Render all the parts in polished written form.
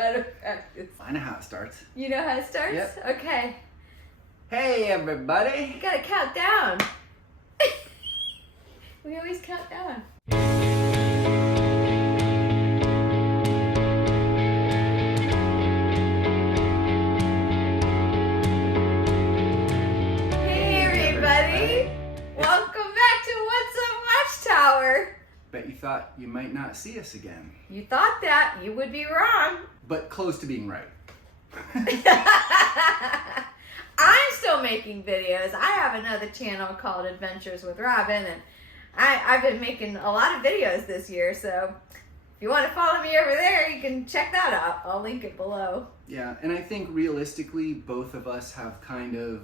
out of practice. I know how it starts. You know how it starts? Yep. Okay. Hey, everybody. You gotta count down. We always count down. Hey, everybody. Welcome back to What's Up Watchtower. Bet you thought you might not see us again. You thought that. You would be wrong. But close to being right. I'm still making videos. I have another channel called Adventures with Robin, and I've been making a lot of videos this year, so if you want to follow me over there, you can check that out. I'll link it below. Yeah, and I think realistically, both of us have kind of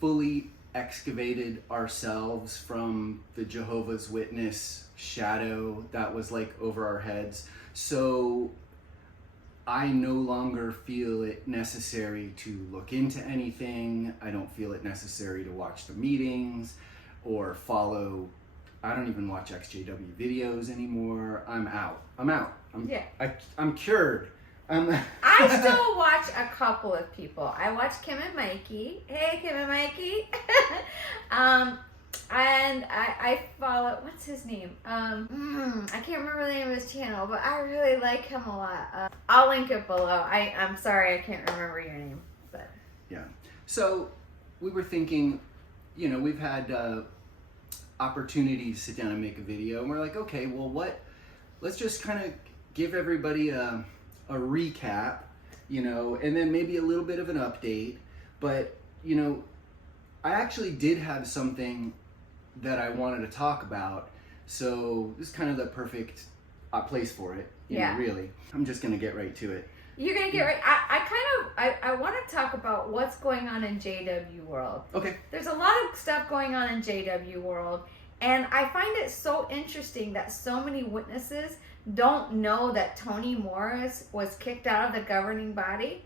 fully excavated ourselves from the Jehovah's Witness shadow that was like over our heads. So I no longer feel it necessary to look into anything. I don't feel it necessary to watch the meetings or follow. I don't even watch ex-Jehovah videos anymore. I'm out. I'm cured. I still watch a couple of people. I watch Kim and Mikey. Hey, Kim and Mikey. And I follow, what's his name? I can't remember the name of his channel, but I really like him a lot. I'll link it below. I'm sorry I can't remember your name, but. Yeah. So we were thinking, you know, we've had opportunities to sit down and make a video, and we're like, okay, well, let's just kind of give everybody a recap, you know, and then maybe a little bit of an update. But, you know, I actually did have something that I wanted to talk about, so this is kind of the perfect place for it. You know, really. I'm just gonna get right to it. You're gonna get right. I want to talk about what's going on in JW world. Okay. There's a lot of stuff going on in JW world, and I find it so interesting that so many witnesses don't know that Tony Morris was kicked out of the governing body.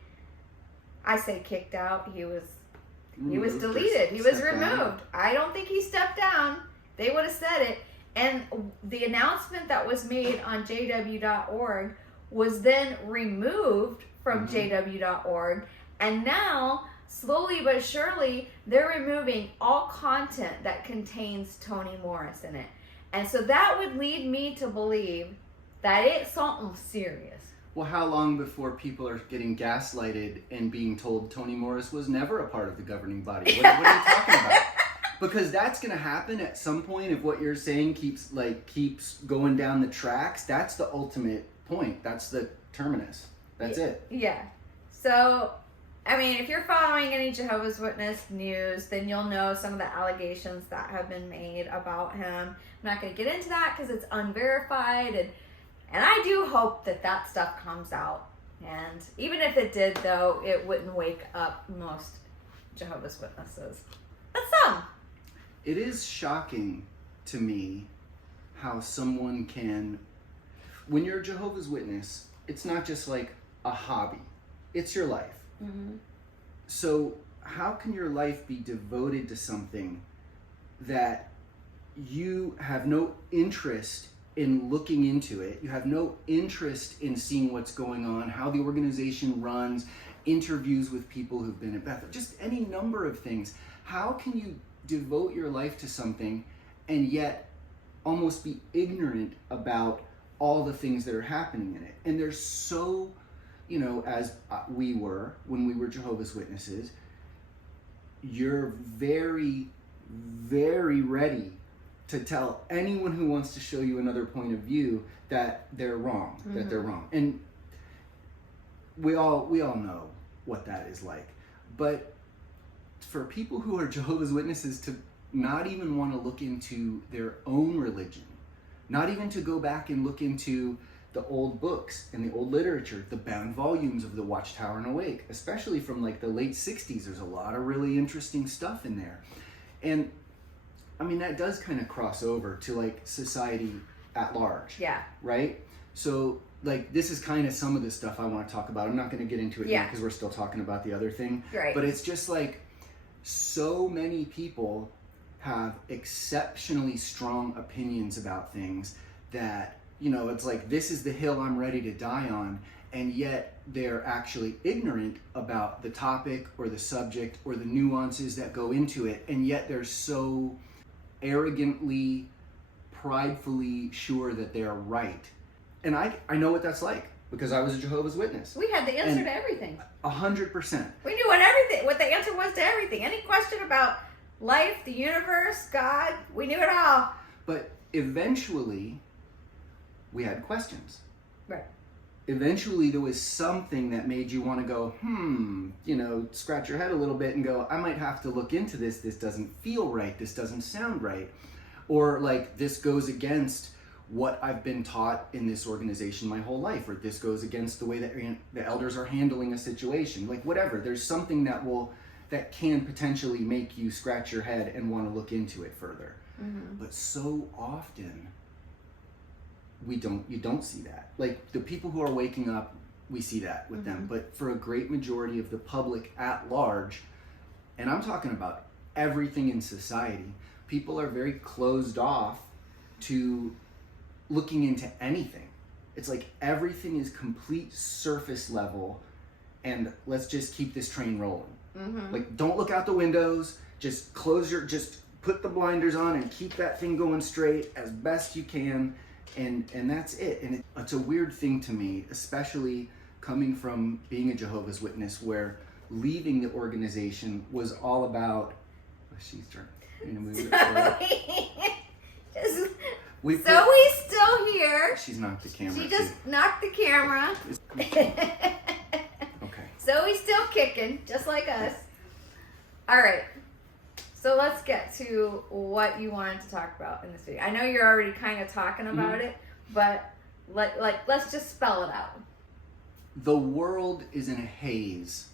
I say kicked out. He was deleted. He was removed. Down. I don't think he stepped down. They would have said it. And the announcement that was made on jw.org was then removed from jw.org. And now, slowly but surely, they're removing all content that contains Tony Morris in it. And so that would lead me to believe that it's something serious. Well, how long before people are getting gaslighted and being told Tony Morris was never a part of the governing body? What are you talking about? Because that's going to happen at some point if what you're saying keeps going down the tracks. That's the ultimate point. That's the terminus. That's it. Yeah. So, I mean, if you're following any Jehovah's Witness news, then you'll know some of the allegations that have been made about him. I'm not going to get into that because it's unverified, and I do hope that stuff comes out. And even if it did, though, it wouldn't wake up most Jehovah's Witnesses. But some. It is shocking to me how someone can, when you're a Jehovah's Witness, it's not just like a hobby. It's your life. Mm-hmm. So how can your life be devoted to something that you have no interest in looking into it? You have no interest in seeing what's going on, how the organization runs, interviews with people who've been at Bethel, just any number of things. How can you devote your life to something and yet almost be ignorant about all the things that are happening in it? And there's so, you know, as we were when we were Jehovah's Witnesses, you're very, very ready to tell anyone who wants to show you another point of view that they're wrong, that they're wrong. And we all know what that is like. But for people who are Jehovah's Witnesses to not even want to look into their own religion, not even to go back and look into the old books and the old literature, the bound volumes of the Watchtower and Awake, especially from like the late 60s, there's a lot of really interesting stuff in there. And I mean, that does kind of cross over to like society at large. Yeah. Right? So like, this is kind of some of the stuff I want to talk about. I'm not going to get into it yet because we're still talking about the other thing. Right. But it's just like, so many people have exceptionally strong opinions about things that you know, it's like, this is the hill I'm ready to die on, and yet they're actually ignorant about the topic or the subject or the nuances that go into it, and yet they're so arrogantly, pridefully sure that they're right. And I know what that's like, because I was a Jehovah's Witness. We had the answer to everything. 100%. We knew what the answer was to everything. Any question about life, the universe, God, we knew it all. But eventually, we had questions. Right. Eventually, there was something that made you want to go, you know, scratch your head a little bit and go, I might have to look into this. This doesn't feel right. This doesn't sound right. Or like, this goes against what I've been taught in this organization my whole life, or this goes against the way that the elders are handling a situation. Like, whatever. There's something that can potentially make you scratch your head and want to look into it further. Mm-hmm. But so often, you don't see that. Like, the people who are waking up, we see that with them. But for a great majority of the public at large, and I'm talking about everything in society, people are very closed off to looking into anything. It's like everything is complete surface level, and let's just keep this train rolling. Mm-hmm. Like, don't look out the windows, just put the blinders on and keep that thing going straight as best you can, and that's it. And it's a weird thing to me, especially coming from being a Jehovah's Witness, where leaving the organization was all about, she's trying to move it forward. Zoe's still here. She's knocked the camera. She just knocked the camera. Okay. Zoe's still kicking, just like us. All right. So let's get to what you wanted to talk about in this video. I know you're already kind of talking about it, but let's just spell it out. The world is in a haze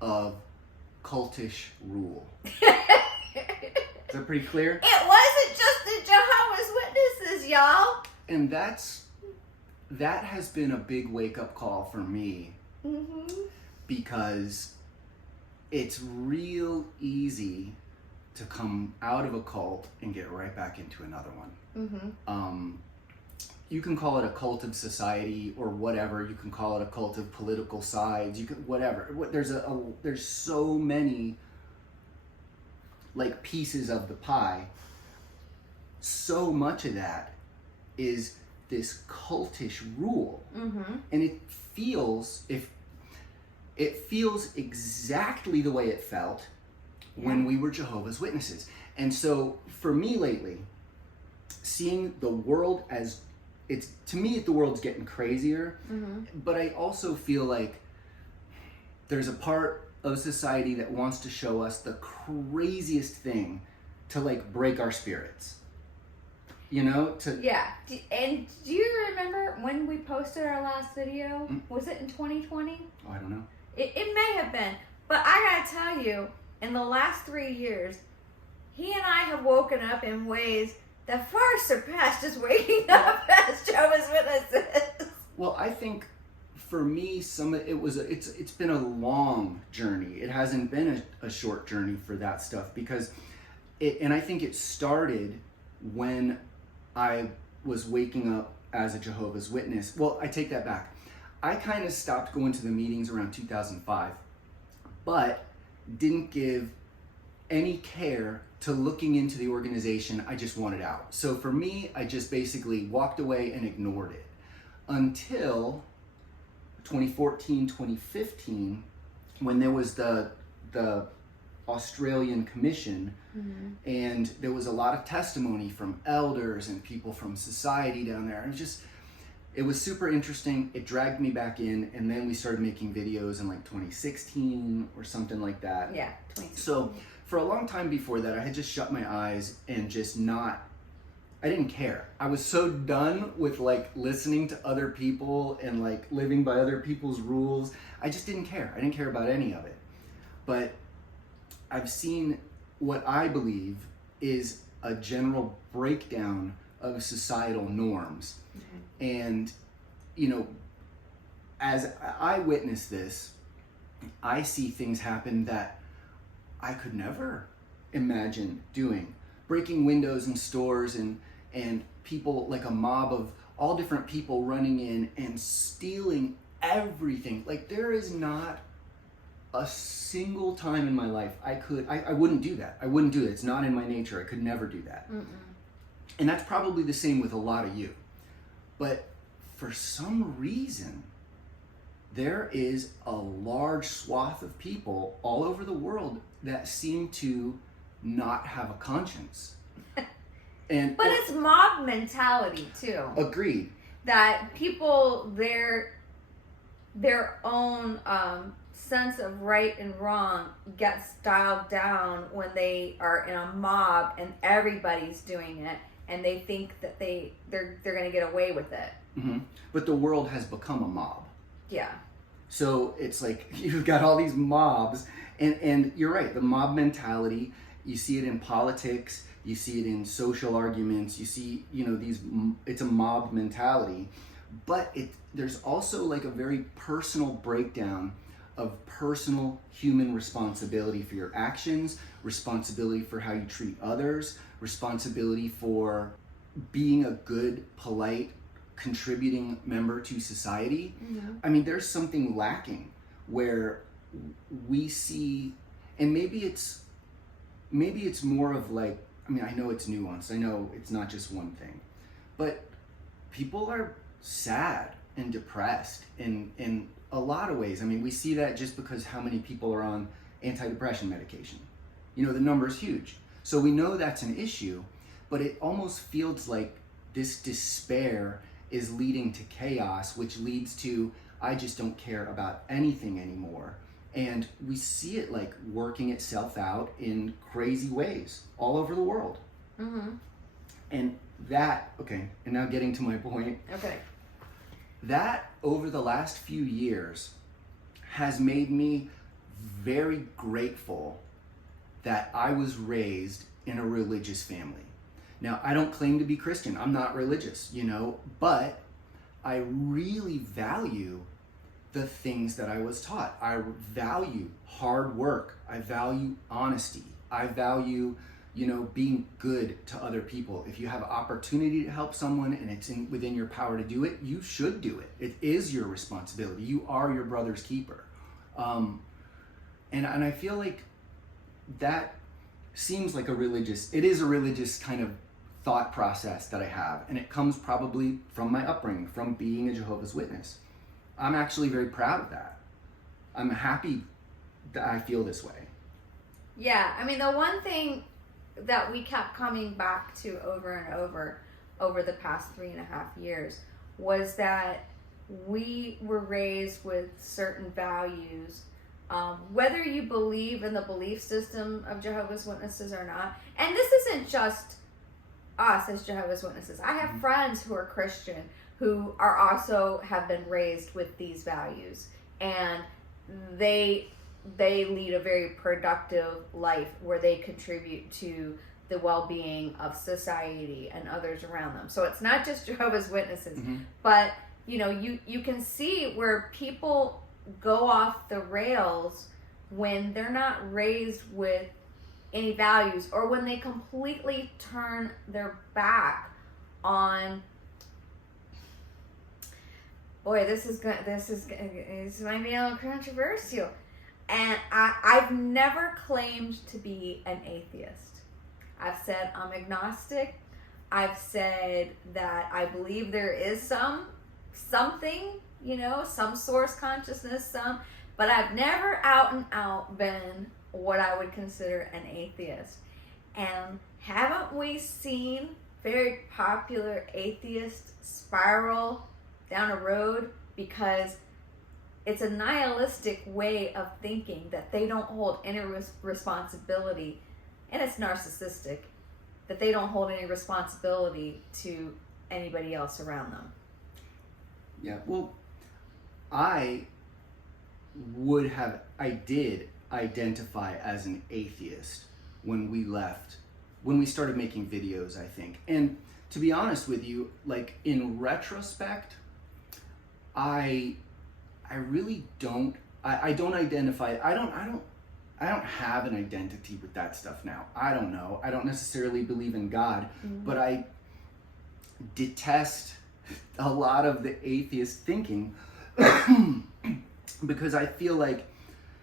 of cultish rule. Is that pretty clear? It wasn't just the Jehovah's Witnesses, y'all. And that has been a big wake-up call for me. Mm-hmm. Because it's real easy to come out of a cult and get right back into another one. Mm-hmm. You can call it a cult of society or whatever. You can call it a cult of political sides. You can whatever. There's so many like pieces of the pie. So much of that is this cultish rule, and it feels exactly the way it felt when we were Jehovah's Witnesses. And so for me lately, seeing the world as to me the world's getting crazier, but I also feel like there's a part of society that wants to show us the craziest thing to like break our spirits. You know, and do you remember when we posted our last video? Was it in 2020? Oh, I don't know. It may have been, but I gotta tell you, in the last 3 years, he and I have woken up in ways that far surpass just waking up as Jehovah's Witnesses. Well, I think for me, it's been a long journey. It hasn't been a short journey for that stuff, because and I think it started when I was waking up as a Jehovah's Witness. Well, I take that back. I kind of stopped going to the meetings around 2005, but didn't give any care to looking into the organization. I just wanted out. So for me, I just basically walked away and ignored it until 2014, 2015, when there was the Australian Commission, and there was a lot of testimony from elders and people from society down there. It was super interesting. It dragged me back in, and then we started making videos in like 2016 or something like that. Yeah, 2016. So for a long time before that, I had just shut my eyes and I didn't care. I was so done with like listening to other people and like living by other people's rules. I just didn't care. I didn't care about any of it. But I've seen what I believe is a general breakdown of societal norms. And, you know, as I witness this, I see things happen that I could never imagine doing. Breaking windows in stores and people, like a mob all different people running in and stealing everything. Like, there is not a single time in my life I wouldn't do that. I wouldn't do it. It's not in my nature. I could never do that. Mm-mm. And that's probably the same with a lot of you. But for some reason, there is a large swath of people all over the world that seem to not have a conscience. But it's mob mentality too. Agreed. That people, their own sense of right and wrong gets dialed down when they are in a mob and everybody's doing it, and they think that they're going to get away with it. Mm-hmm. But the world has become a mob. Yeah. So it's like you've got all these mobs, and you're right, the mob mentality, you see it in politics, you see it in social arguments, you see, it's a mob mentality, but there's also like a very personal breakdown of personal human responsibility for your actions, responsibility for how you treat others, responsibility for being a good, polite, contributing member to society. Mm-hmm. I mean, there's something lacking where we see, and maybe it's more of like, I mean, I know it's nuanced. I know it's not just one thing, but people are sad and depressed in a lot of ways. I mean, we see that just because how many people are on antidepressant medication. The number is huge. So we know that's an issue, but it almost feels like this despair is leading to chaos, which leads to, I just don't care about anything anymore. And we see it like working itself out in crazy ways all over the world. Mm-hmm. And now getting to my point. Okay. That over the last few years has made me very grateful that I was raised in a religious family. Now, I don't claim to be Christian. I'm not religious, but I really value the things that I was taught. I value hard work. I value honesty. I value, being good to other people. If you have an opportunity to help someone and it's within your power to do it, you should do it. It is your responsibility. You are your brother's keeper. And I feel like that seems like it is a religious kind of thought process that I have. And it comes probably from my upbringing, from being a Jehovah's Witness. I'm actually very proud of that. I'm happy that I feel this way. Yeah, I mean, the one thing that we kept coming back to over and over the past 3.5 years was that we were raised with certain values, whether you believe in the belief system of Jehovah's Witnesses or not. And this isn't just us as Jehovah's Witnesses. I have friends who are Christian who are also have been raised with these values, and they lead a very productive life where they contribute to the well-being of society and others around them. So it's not just Jehovah's Witnesses, Mm-hmm. but you can see where people go off the rails when they're not raised with any values, or when they completely turn their back on. Boy, this might be a little controversial. And I've never claimed to be an atheist. I've said I'm agnostic. I've said that I believe there is something, some source consciousness, but I've never out and out been what I would consider an atheist. And haven't we seen very popular atheists spiral down a road because it's a nihilistic way of thinking that they don't hold any responsibility, and it's narcissistic, that they don't hold any responsibility to anybody else around them. Yeah, well, I did identify as an atheist when we started making videos, I think. And to be honest with you, like in retrospect, I really don't. I don't identify. I don't have an identity with that stuff now. I don't know. I don't necessarily believe in God, Mm-hmm. but I detest a lot of the atheist thinking because I feel like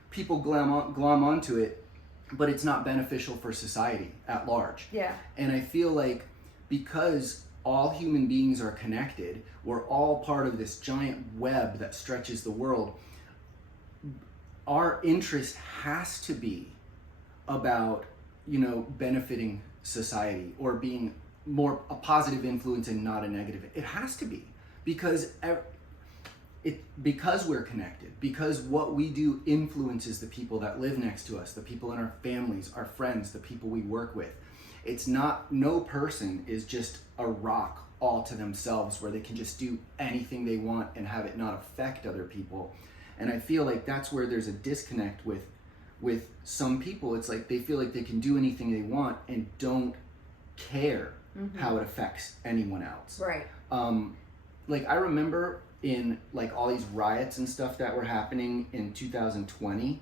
people glom onto it, but it's not beneficial for society at large. Yeah. And I feel like because all human beings are connected, we're all part of this giant web that stretches the world, our interest has to be about, benefiting society or being more a positive influence and not a negative. It has to be because we're connected, because what we do influences the people that live next to us, the people in our families, our friends, the people we work with. It's not, no person is just a rock all to themselves where they can just do anything they want and have it not affect other people. And I feel like that's where there's a disconnect with some people. It's like they feel like they can do anything they want and don't care how it affects anyone else. Right. Like I remember in like all these riots and stuff that were happening in 2020,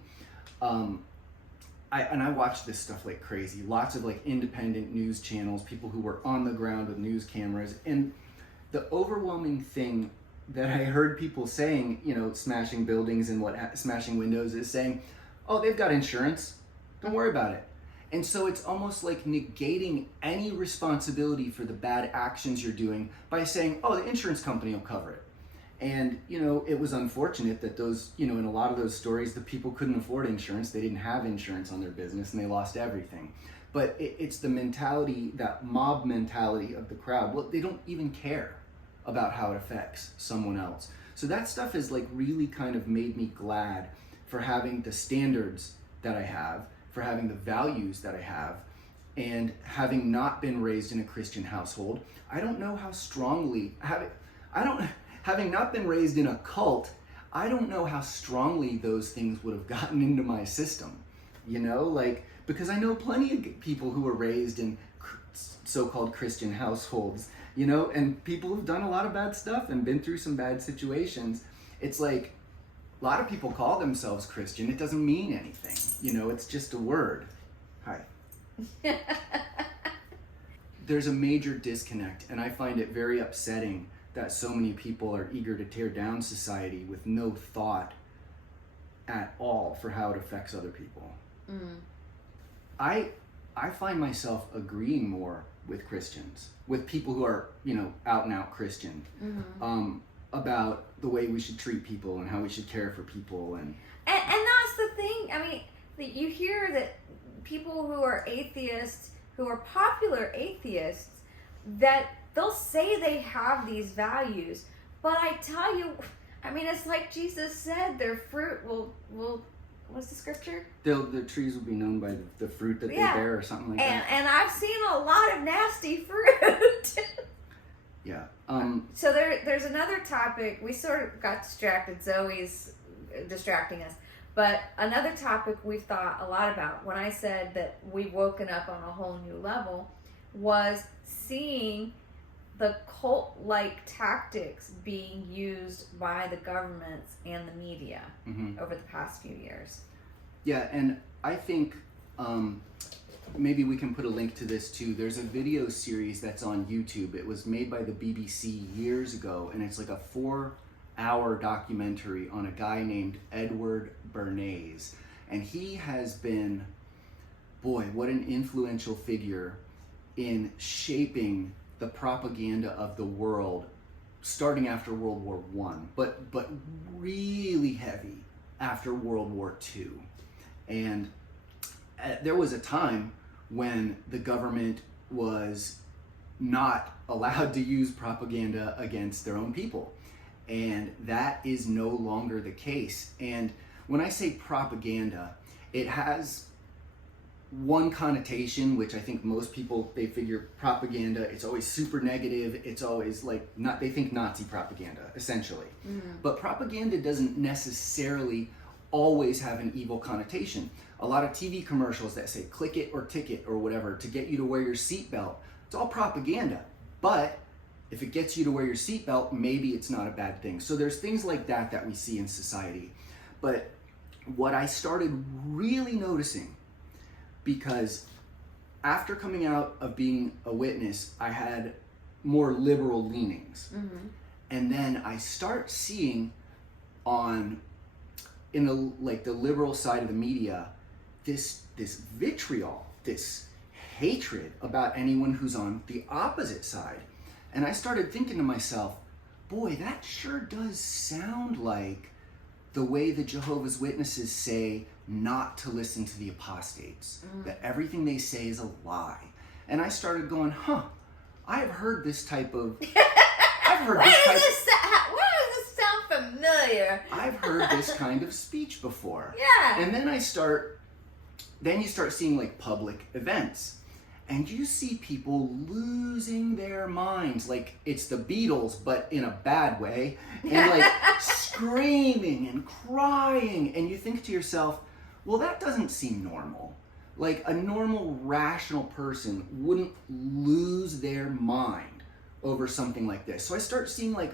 I watched this stuff like crazy. Lots of like independent news channels, people who were on the ground with news cameras, and the overwhelming thing that I heard people saying, smashing buildings and smashing windows, is saying, "Oh, they've got insurance. Don't worry about it." And so it's almost like negating any responsibility for the bad actions you're doing by saying, "Oh, the insurance company will cover it." And, it was unfortunate that those, in a lot of those stories, the people couldn't afford insurance. They didn't have insurance on their business and they lost everything. But it's the mentality, that mob mentality of the crowd. Well, they don't even care about how it affects someone else. So that stuff has like really kind of made me glad for having the standards that I have, for having the values that I have, and having not been raised in a Christian household. I don't know how strongly, having not been raised in a cult, I don't know how strongly those things would have gotten into my system, because I know plenty of people who were raised in so-called Christian households, and people have done a lot of bad stuff and been through some bad situations. It's like, a lot of people call themselves Christian. It doesn't mean anything. It's just a word. Hi. There's a major disconnect, and I find it very upsetting that so many people are eager to tear down society with no thought at all for how it affects other people. I find myself agreeing more with Christians, with people who are, out and out Christian, about the way we should treat people and how we should care for people. And that's the thing. I mean, you hear that people who are atheists, who are popular atheists, that they'll say they have these values, but I tell you, it's like Jesus said, their fruit will what's the scripture? The trees will be known by the fruit that they bear, or something like that. And I've seen a lot of nasty fruit. Yeah. So there's another topic. We sort of got distracted. Zoe's distracting us. But another topic we've thought a lot about, when I said that we've woken up on a whole new level, was seeing the cult-like tactics being used by the governments and the media over the past few years. Yeah, and I think maybe we can put a link to this too. There's a video series that's on YouTube. It was made by the BBC years ago, and it's like a 4-hour documentary on a guy named Edward Bernays. And he has been, boy, what an influential figure in shaping the propaganda of the world, starting after World War I, but really heavy after World War II. And there was a time when the government was not allowed to use propaganda against their own people. And that is no longer the case. And when I say propaganda, it has one connotation, which I think most people, they figure propaganda, it's always super negative. It's always like, they think Nazi propaganda, essentially. But propaganda doesn't necessarily always have an evil connotation. A lot of TV commercials that say click it or ticket or whatever to get you to wear your seatbelt, it's all propaganda. But if it gets you to wear your seatbelt, maybe it's not a bad thing. So there's things like that we see in society. But what I started really noticing, because after coming out of being a witness, I had more liberal leanings. And then I start seeing in the liberal side of the media, this vitriol, this hatred about anyone who's on the opposite side. And I started thinking to myself, boy, that sure does sound like the way the Jehovah's Witnesses say not to listen to the apostates, that everything they say is a lie. And I started going, I've heard this type of... Why does this sound familiar? I've heard this kind of speech before. Yeah. And then you start seeing like public events. And you see people losing their minds, like it's the Beatles, but in a bad way, and like screaming and crying. And you think to yourself, well, that doesn't seem normal. Like a normal, rational person wouldn't lose their mind over something like this. So I start seeing like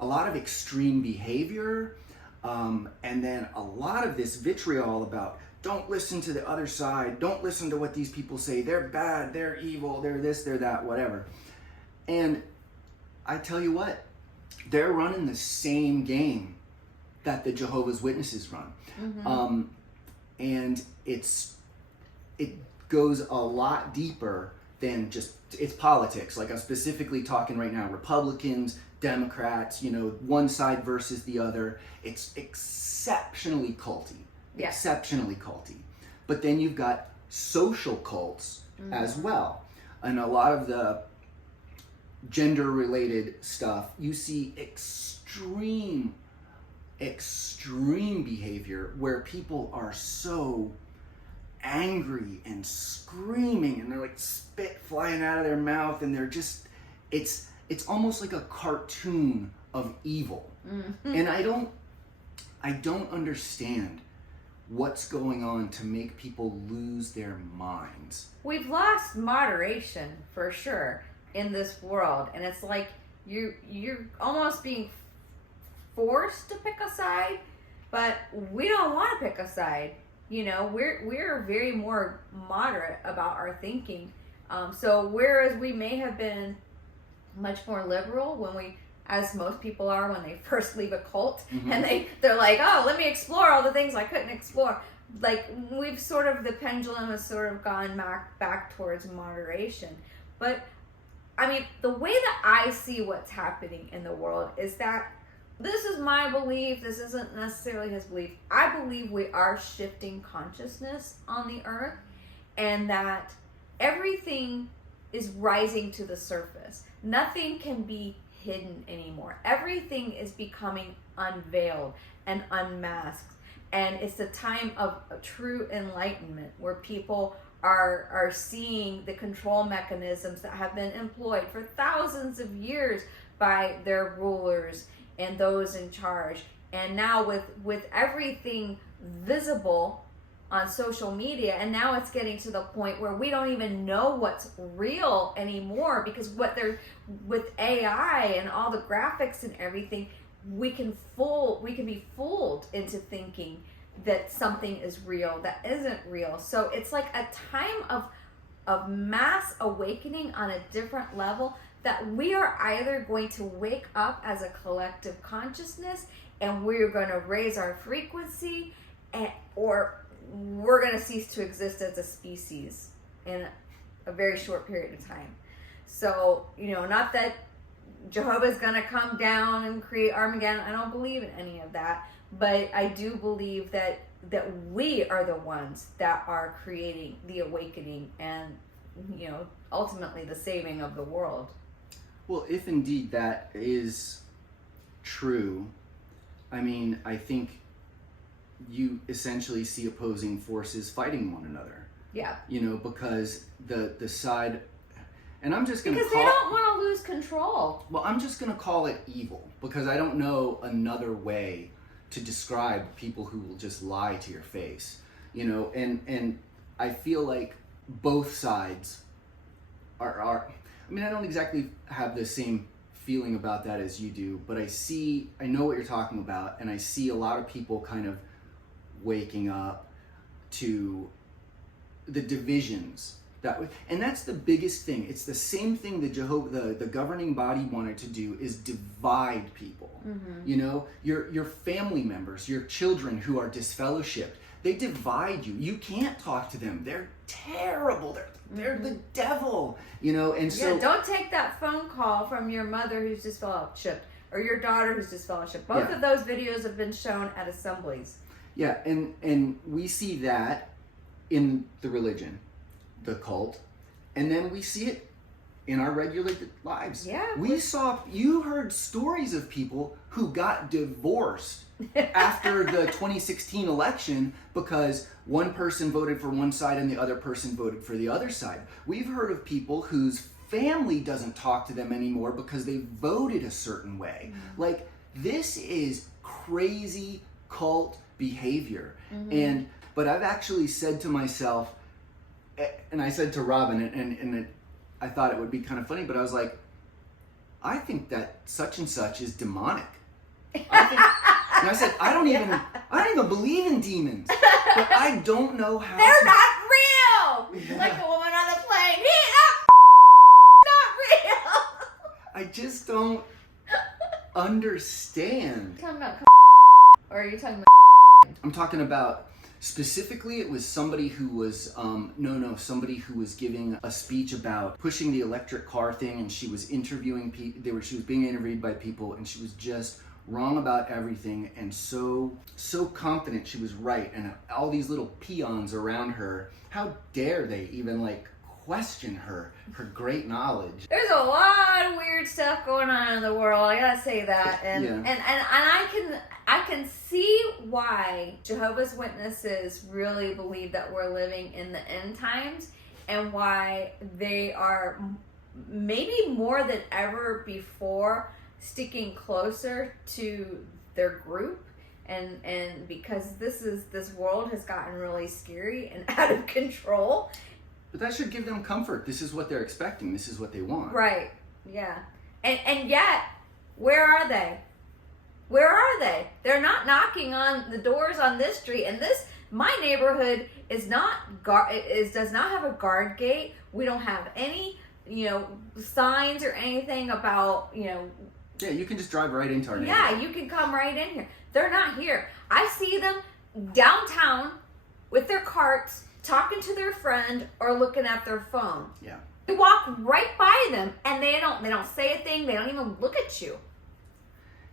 a lot of extreme behavior, and then a lot of this vitriol about don't listen to the other side. Don't listen to what these people say. They're bad. They're evil. They're this, they're that, whatever. And I tell you what, they're running the same game that the Jehovah's Witnesses run. Mm-hmm. And it goes a lot deeper than just, it's politics. Like I'm specifically talking right now, Republicans, Democrats, one side versus the other. It's exceptionally culty. Yeah. Exceptionally culty. But then you've got social cults as well. And a lot of the gender related stuff, you see extreme behavior where people are so angry and screaming and they're like spit flying out of their mouth and they're just, it's almost like a cartoon of evil. Mm-hmm. And I don't understand what's going on to make people lose their minds. We've lost moderation for sure in this world, and it's like you're almost being forced to pick a side, but we don't want to pick a side. We're very more moderate about our thinking. So whereas we may have been much more liberal when we, as most people are when they first leave a cult, mm-hmm. and they're like, oh, let me explore all the things I couldn't explore. Like we've sort of, the pendulum has sort of gone back towards moderation. But I mean, the way that I see what's happening in the world is that this is my belief. This isn't necessarily his belief. I believe we are shifting consciousness on the earth and that everything is rising to the surface. Nothing can be hidden anymore. Everything is becoming unveiled and unmasked. And it's the time of true enlightenment where people are seeing the control mechanisms that have been employed for thousands of years by their rulers and those in charge. And now with everything visible on social media, and now it's getting to the point where we don't even know what's real anymore, because with AI and all the graphics and everything, we can be fooled into thinking that something is real that isn't real. So it's like a time of mass awakening on a different level, that we are either going to wake up as a collective consciousness and we're going to raise our frequency, or we're going to cease to exist as a species in a very short period of time. So, not that Jehovah's going to come down and create Armageddon. I don't believe in any of that. But I do believe that we are the ones that are creating the awakening and, ultimately the saving of the world. Well, if indeed that is true, I mean, I think you essentially see opposing forces fighting one another. Yeah. Because the side, and I'm just going to because they don't want to lose control. Well, I'm just going to call it evil, because I don't know another way to describe people who will just lie to your face, and I feel like both sides are I mean, I don't exactly have the same feeling about that as you do, but I know what you're talking about, and I see a lot of people kind of waking up to the divisions And that's the biggest thing. It's the same thing the governing body wanted to do, is divide people. You know, your family members, your children who are disfellowshipped, they divide you. You can't talk to them. They're terrible. They're the devil. You know, and so don't take that phone call from your mother who's disfellowshipped or your daughter who's disfellowshipped. Both of those videos have been shown at assemblies. Yeah, and we see that in the religion, the cult, and then we see it in our regular lives. Yeah. You heard stories of people who got divorced after the 2016 election because one person voted for one side and the other person voted for the other side. We've heard of people whose family doesn't talk to them anymore because they voted a certain way. Like, this is crazy cult behavior. But I've actually said to myself, and I said to Robin, and I thought it would be kind of funny, but I was like, I think that such and such is demonic. And I said, I don't even believe in demons, but I don't know how. They're not real. Yeah. Like the woman on the plane. Not real. I just don't understand. You're talking about, or are you talking about? I'm talking about. Specifically, it was somebody who was, somebody who was giving a speech about pushing the electric car thing, and she was interviewing people, she was being interviewed by people, and she was just wrong about everything, and so confident she was right, and all these little peons around her, how dare they even, like, question her great knowledge. There's a lot of weird stuff going on in the world, I gotta say that, and I can see why Jehovah's Witnesses really believe that we're living in the end times, and why they are maybe more than ever before sticking closer to their group, and because this world has gotten really scary and out of control. But that should give them comfort. This is what they're expecting. This is what they want. Right. Yeah. And yet, where are they? Where are they? They're not knocking on the doors on this street. And my neighborhood does not have a guard gate. We don't have any, signs or anything about, Yeah, you can just drive right into our neighborhood. Yeah, you can come right in here. They're not here. I see them downtown with their carts, talking to their friend or looking at their phone. Yeah. You walk right by them and they don't say a thing. They don't even look at you.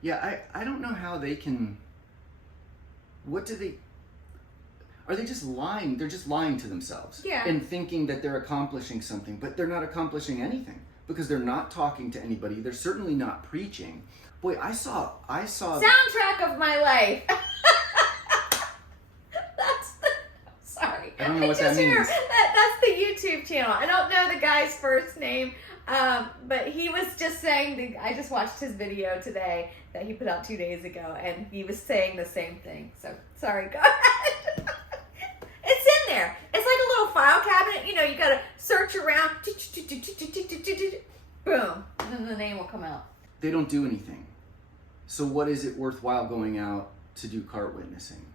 Yeah, I don't know how they can. Are they just lying? They're just lying to themselves. Yeah. And thinking that they're accomplishing something, but they're not accomplishing anything because they're not talking to anybody. They're certainly not preaching. Boy, I saw soundtrack of my life. Sorry. I don't know what that means. That's the YouTube channel. I don't know the guy's first name, but he was just saying, I just watched his video today that he put out 2 days ago, and he was saying the same thing. So, sorry, go ahead. It's in there. It's like a little file cabinet. You got to search around. Boom. And then the name will come out. They don't do anything. So what is it worthwhile going out to do cart witnessing?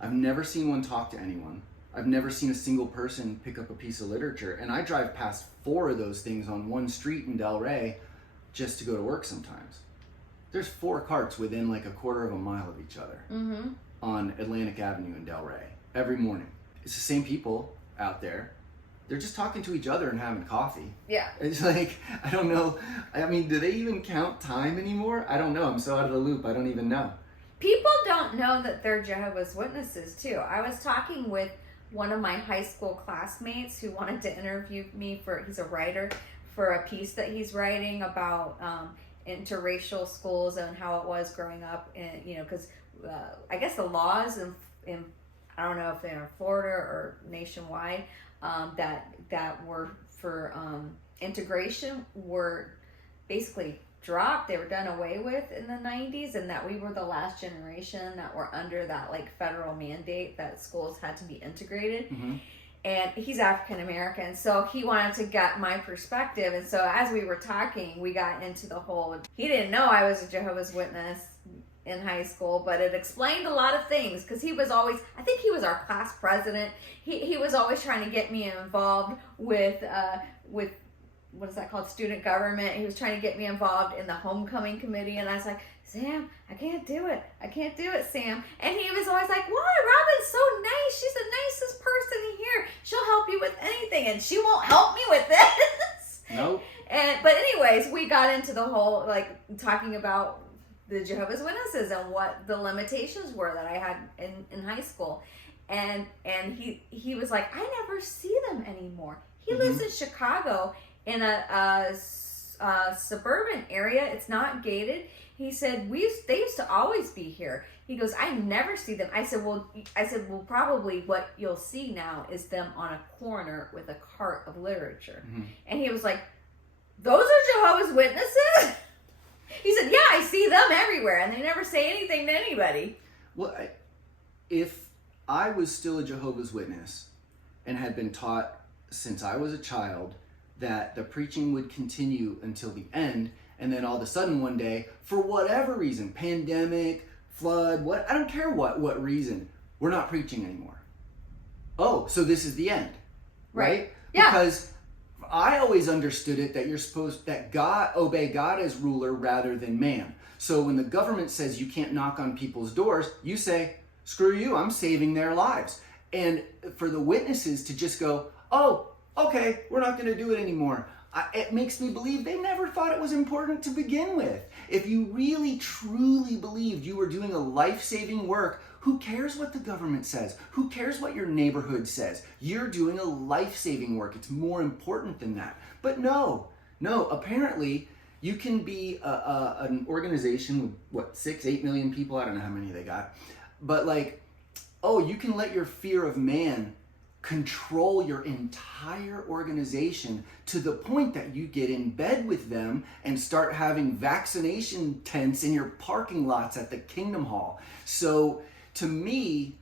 I've never seen one talk to anyone. I've never seen a single person pick up a piece of literature. And I drive past 4 of those things on one street in Delray just to go to work sometimes. There's 4 carts within like a quarter of a mile of each other on Atlantic Avenue in Delray every morning. It's the same people out there. They're just talking to each other and having coffee. Yeah. It's like, I don't know. I mean, do they even count time anymore? I don't know. I'm so out of the loop. I don't even know. People don't know that they're Jehovah's Witnesses, too. I was talking with one of my high school classmates who wanted to interview me he's a writer, for a piece that he's writing about interracial schools and how it was growing up, and because I guess the laws in I don't know if they're in Florida or nationwide that were for integration were basically dropped. They were done away with in the 90s, and that we were the last generation that were under that like federal mandate that schools had to be integrated. And he's African American, so he wanted to get my perspective. And so as we were talking, we got into the whole, he didn't know I was a Jehovah's Witness, in high school, but it explained a lot of things because he was always, I think he was our class president. He was always trying to get me involved with what is that called, student government. He was trying to get me involved in the homecoming committee, and I was like, Sam, I can't do it, Sam. And he was always like, why? Robin's so nice, she's the nicest person here, she'll help you with anything, and she won't help me with this. Nope. But anyways, we got into the whole, like, talking about the Jehovah's Witnesses and what the limitations were that I had in high school. And he was like, I never see them anymore. He lives in Chicago in a suburban area. It's not gated. He said, they used to always be here. He goes, I never see them. I said, well, probably what you'll see now is them on a corner with a cart of literature. And he was like, those are Jehovah's Witnesses? He said, yeah, I see them everywhere, and they never say anything to anybody. Well, if I was still a Jehovah's Witness and had been taught since I was a child that the preaching would continue until the end, and then all of a sudden one day, for whatever reason, pandemic, flood, I don't care what reason, we're not preaching anymore. Oh, so this is the end, right? Yeah. Because I always understood it that you're supposed that obey God as ruler rather than man. So when the government says you can't knock on people's doors, you say, screw you, I'm saving their lives. And for the witnesses to just go, oh, okay, we're not going to do it anymore. It makes me believe they never thought it was important to begin with. If you really, truly believed you were doing a life-saving work, who cares what the government says? Who cares what your neighborhood says? You're doing a life-saving work. It's more important than that. But no, apparently you can be an organization with, 6-8 million people? I don't know how many they got. But like, oh, you can let your fear of man control your entire organization to the point that you get in bed with them and start having vaccination tents in your parking lots at the Kingdom Hall. So to me,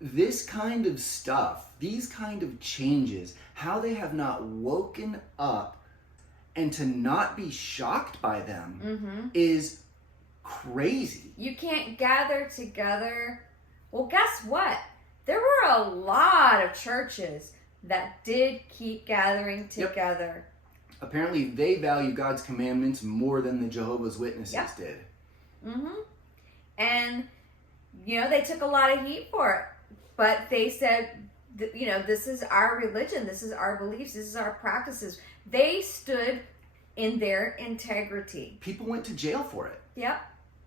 this kind of stuff, these kind of changes, how they have not woken up and to not be shocked by them is crazy. You can't gather together. Well, guess what? There were a lot of churches that did keep gathering together. Yep. Apparently, they value God's commandments more than the Jehovah's Witnesses did. And, they took a lot of heat for it. But they said, this is our religion. This is our beliefs. This is our practices. They stood in their integrity. People went to jail for it. Yep.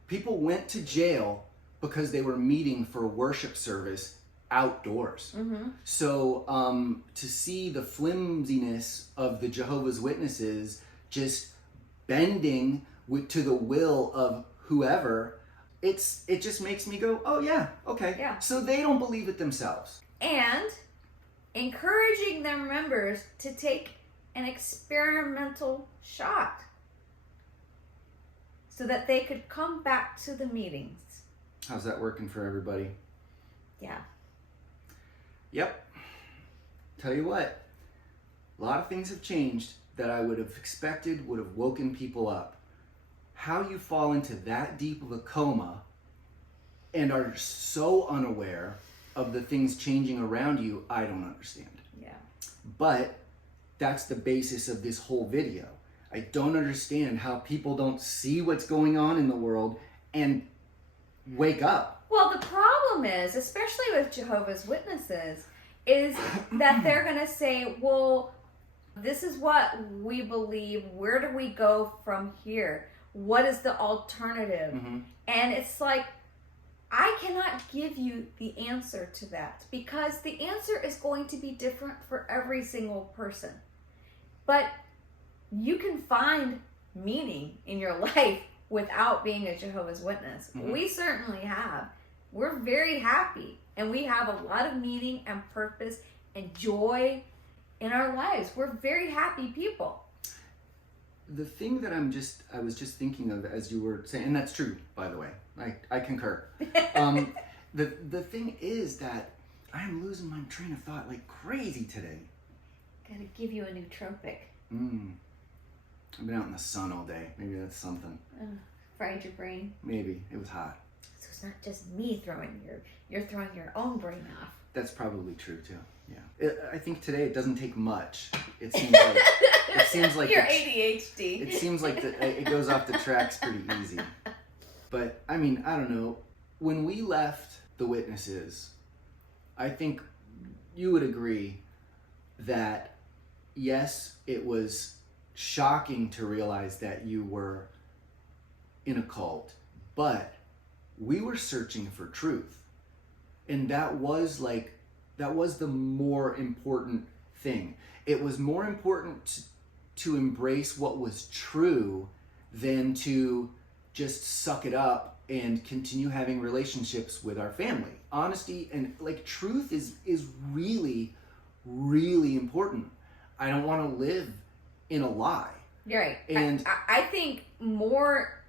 People went to jail because they were meeting for a worship service outdoors. So to see the flimsiness of the Jehovah's Witnesses just bending to the will of whoever, it just makes me go, oh yeah, okay. Yeah. So they don't believe it themselves. And encouraging their members to take an experimental shot so that they could come back to the meetings. How's that working for everybody? Yeah. Yep. Tell you what, a lot of things have changed that I would have expected would have woken people up. How you fall into that deep of a coma and are so unaware of the things changing around you, I don't understand. Yeah. But that's the basis of this whole video. I don't understand how people don't see what's going on in the world and wake up. Well, the problem is, especially with Jehovah's Witnesses, is that they're going to say, well, this is what we believe. Where do we go from here? What is the alternative? And it's like, I cannot give you the answer to that because the answer is going to be different for every single person. But you can find meaning in your life without being a Jehovah's Witness. We certainly have. We're very happy, and we have a lot of meaning and purpose and joy in our lives. We're very happy people. The thing that I was just thinking of as you were saying, and that's true, by the way, I concur. The thing is that I am losing my train of thought like crazy today. Gotta give you a nootropic. I've been out in the sun all day. Maybe that's something. Fried your brain. Maybe. It was hot. So it's not just me you're throwing your own brain off. That's probably true too. Yeah. I think today it doesn't take much. It seems like Your ADHD. It seems like it goes off the tracks pretty easy. But I mean, I don't know. When we left the witnesses, I think you would agree that yes, it was shocking to realize that you were in a cult, but we were searching for truth. And that was the more important thing. It was more important to embrace what was true than to just suck it up and continue having relationships with our family. Honesty and like truth is really, really important. I don't want to live in a lie. You're right. And I think more,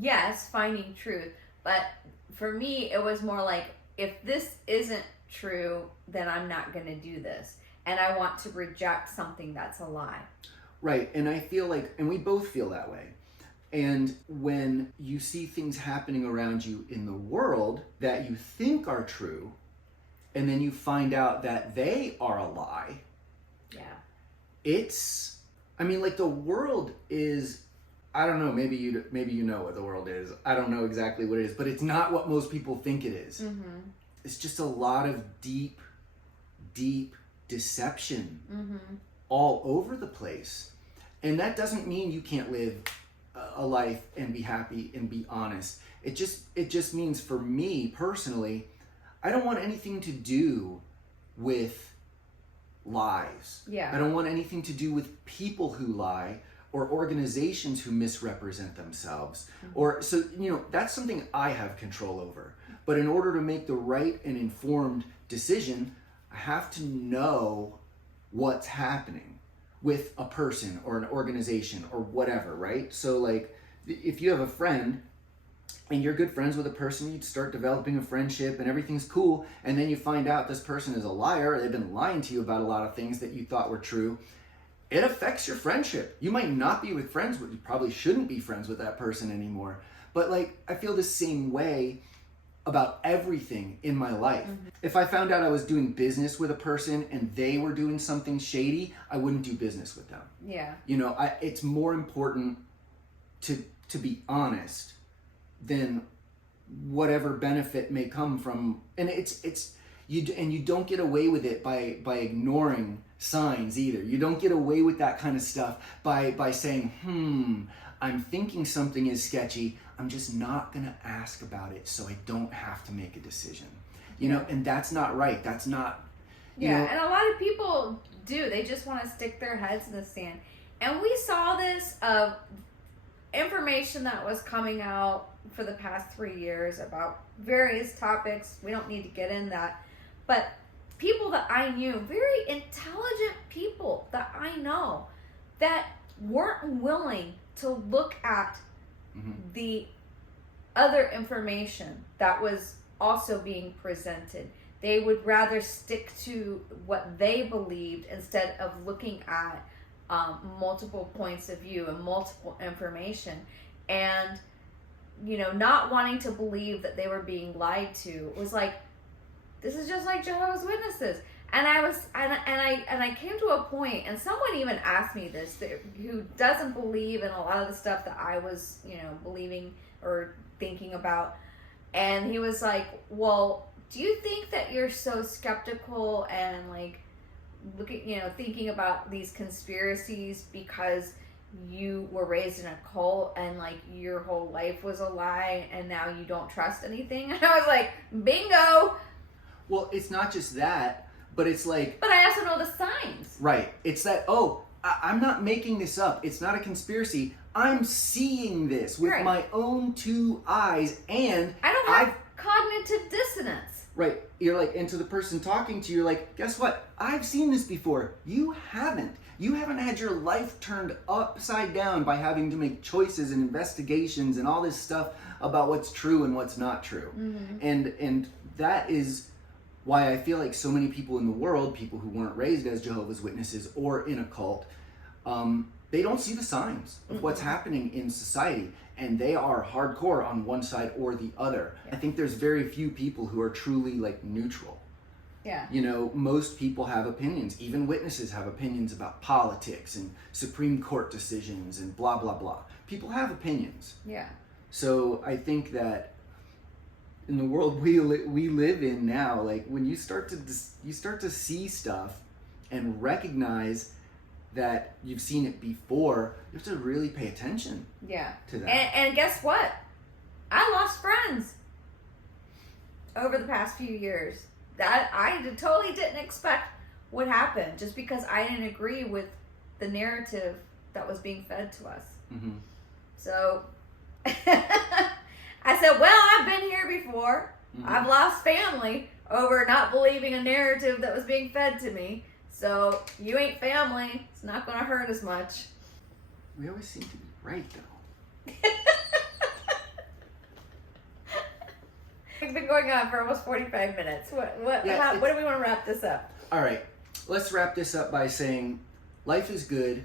yes, finding truth. But for me, it was more like, if this isn't true, then I'm not going to do this. And I want to reject something that's a lie. Right. And I feel like, and we both feel that way. And when you see things happening around you in the world that you think are true, and then you find out that they are a lie. Yeah. I mean, like the world is, I don't know, maybe you know what the world is. I don't know exactly what it is, but it's not what most people think it is. Mm-hmm. It's just a lot of deep, deep deception mm-hmm. all over the place. And that doesn't mean you can't live a life and be happy and be honest. It just means, for me personally, I don't want anything to do with lies. Yeah. I don't want anything to do with people who lie or organizations who misrepresent themselves. Mm-hmm. Or so, that's something I have control over. But in order to make the right and informed decision, I have to know what's happening with a person or an organization or whatever, right? So like, if you have a friend and you're good friends with a person, you'd start developing a friendship and everything's cool, and then you find out this person is a liar, or they've been lying to you about a lot of things that you thought were true, it affects your friendship. You might not be with friends, but you probably shouldn't be friends with that person anymore. But like, I feel the same way about everything in my life. Mm-hmm. If I found out I was doing business with a person and they were doing something shady, I wouldn't do business with them. Yeah. It's more important to be honest than whatever benefit may come from, and you don't get away with it by ignoring signs either. You don't get away with that kind of stuff by saying, I'm thinking something is sketchy, I'm just not gonna ask about it so I don't have to make a decision. And that's not right. That's not, and a lot of people do. They just want to stick their heads in the sand. And we saw this of information that was coming out for the past 3 years about various topics. We don't need to get in that. But people that I knew, very intelligent people that I know, that weren't willing to look at mm-hmm. the other information that was also being presented. They would rather stick to what they believed instead of looking at multiple points of view and multiple information, and not wanting to believe that they were being lied to. It was like, this is just like Jehovah's Witnesses. And I came to a point, and someone even asked me this, who doesn't believe in a lot of the stuff that I was, believing or thinking about. And he was like, well, do you think that you're so skeptical and like thinking about these conspiracies because you were raised in a cult and like your whole life was a lie and now you don't trust anything? And I was like, bingo. Well, it's not just that, but it's like... But I also know the signs. Right. It's that, I'm not making this up. It's not a conspiracy. I'm seeing this with my own two eyes, and I don't have cognitive dissonance. Right. You're like, and to the person talking to you, you're like, guess what? I've seen this before. You haven't. You haven't had your life turned upside down by having to make choices and investigations and all this stuff about what's true and what's not true. Mm-hmm. And that is why I feel like so many people in the world, people who weren't raised as Jehovah's Witnesses or in a cult, they don't see the signs of what's happening in society, and they are hardcore on one side or the other. Yeah. I think there's very few people who are truly like neutral. Yeah. You know, most people have opinions. Even witnesses have opinions about politics and Supreme Court decisions and blah, blah, blah. People have opinions. Yeah. So I think that in the world we live in now, like when you start to see stuff and recognize that you've seen it before, you have to really pay attention to that. And guess what? I lost friends over the past few years. That I totally didn't expect would happen just because I didn't agree with the narrative that was being fed to us. Mm-hmm. So I said, well, I've been here before. Mm-hmm. I've lost family over not believing a narrative that was being fed to me. So you ain't family. It's not going to hurt as much. We always seem to be right, though. We've been going on for almost 45 minutes. What do we want to wrap this up? All right, let's wrap this up by saying life is good.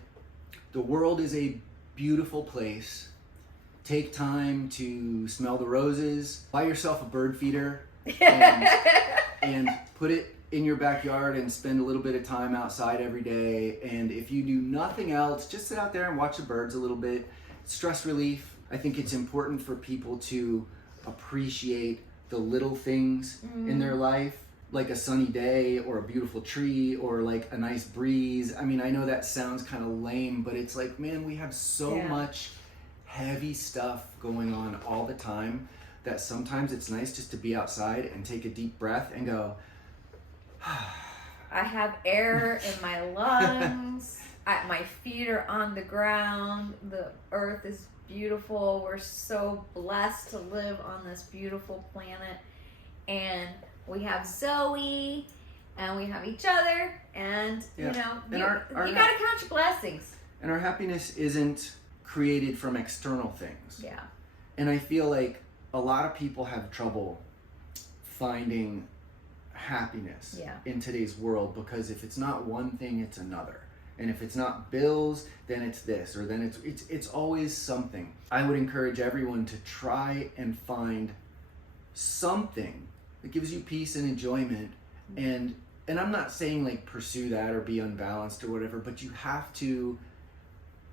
The world is a beautiful place. Take time to smell the roses. Buy yourself a bird feeder and put it in your backyard and spend a little bit of time outside every day. And if you do nothing else, just sit out there and watch the birds a little bit. Stress relief. I think it's important for people to appreciate the little things in their life, like a sunny day or a beautiful tree or like a nice breeze. I mean, I know that sounds kind of lame, but it's like, man, we have so much heavy stuff going on all the time that sometimes it's nice just to be outside and take a deep breath and go, I have air in my lungs. My feet are on the ground. The earth is beautiful. We're so blessed to live on this beautiful planet. And we have Zoe, and we have each other, and you know, you gotta count your blessings. And our happiness isn't created from external things. Yeah. And I feel like a lot of people have trouble finding happiness in today's world, because if it's not one thing, it's another. And if it's not bills, then it's this, or then it's always something. I would encourage everyone to try and find something that gives you peace and enjoyment. And I'm not saying like pursue that or be unbalanced or whatever, but you have to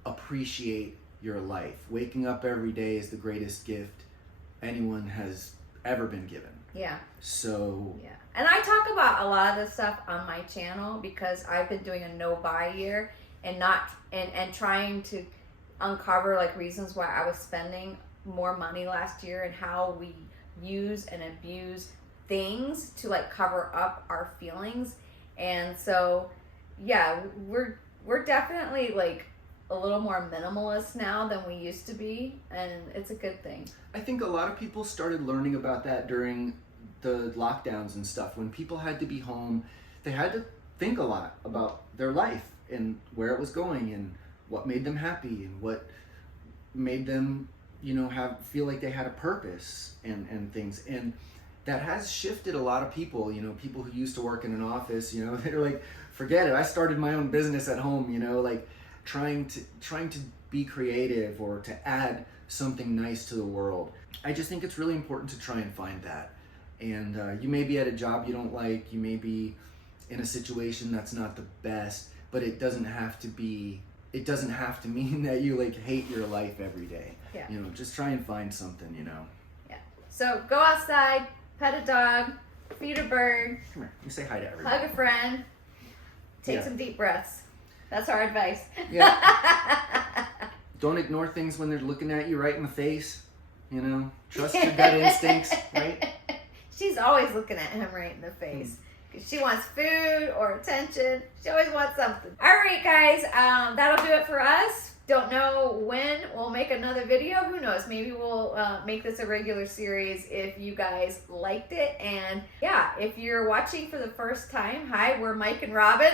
appreciate your life. Waking up every day is the greatest gift anyone has ever been given. Yeah. So yeah. And I talk about a lot of this stuff on my channel because I've been doing a no-buy year and trying to uncover like reasons why I was spending more money last year and how we use and abuse things to like cover up our feelings. And so yeah, we're definitely like a little more minimalist now than we used to be, and it's a good thing. I think a lot of people started learning about that during the lockdowns and stuff. When people had to be home, they had to think a lot about their life and where it was going and what made them happy and what made them, you know, feel like they had a purpose and things. And that has shifted a lot of people. You know, people who used to work in an office, you know, they're like, forget it, I started my own business at home, you know, like trying to be creative or to add something nice to the world. I just think it's really important to try and find that. And you may be at a job you don't like, you may be in a situation that's not the best, but it doesn't have to mean that you like hate your life every day. Yeah. You know, just try and find something, you know. Yeah. So go outside, pet a dog, feed a bird. Come here, you say hi to everybody. Hug a friend. Take some deep breaths. That's our advice. Yeah. Don't ignore things when they're looking at you right in the face. You know, trust your gut instincts, right? She's always looking at him right in the face. Because she wants food or attention. She always wants something. All right, guys. That'll do it for us. Don't know when we'll make another video. Who knows? Maybe we'll make this a regular series if you guys liked it. And yeah, if you're watching for the first time, hi, we're Mike and Robin.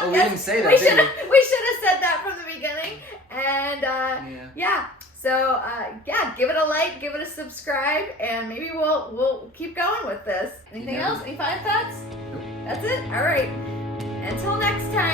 Oh, we didn't say that, we did should have said that from the beginning. And yeah. So yeah, give it a like, give it a subscribe, and maybe we'll keep going with this. Anything else? Any final thoughts? Nope. That's it? All right. Until next time.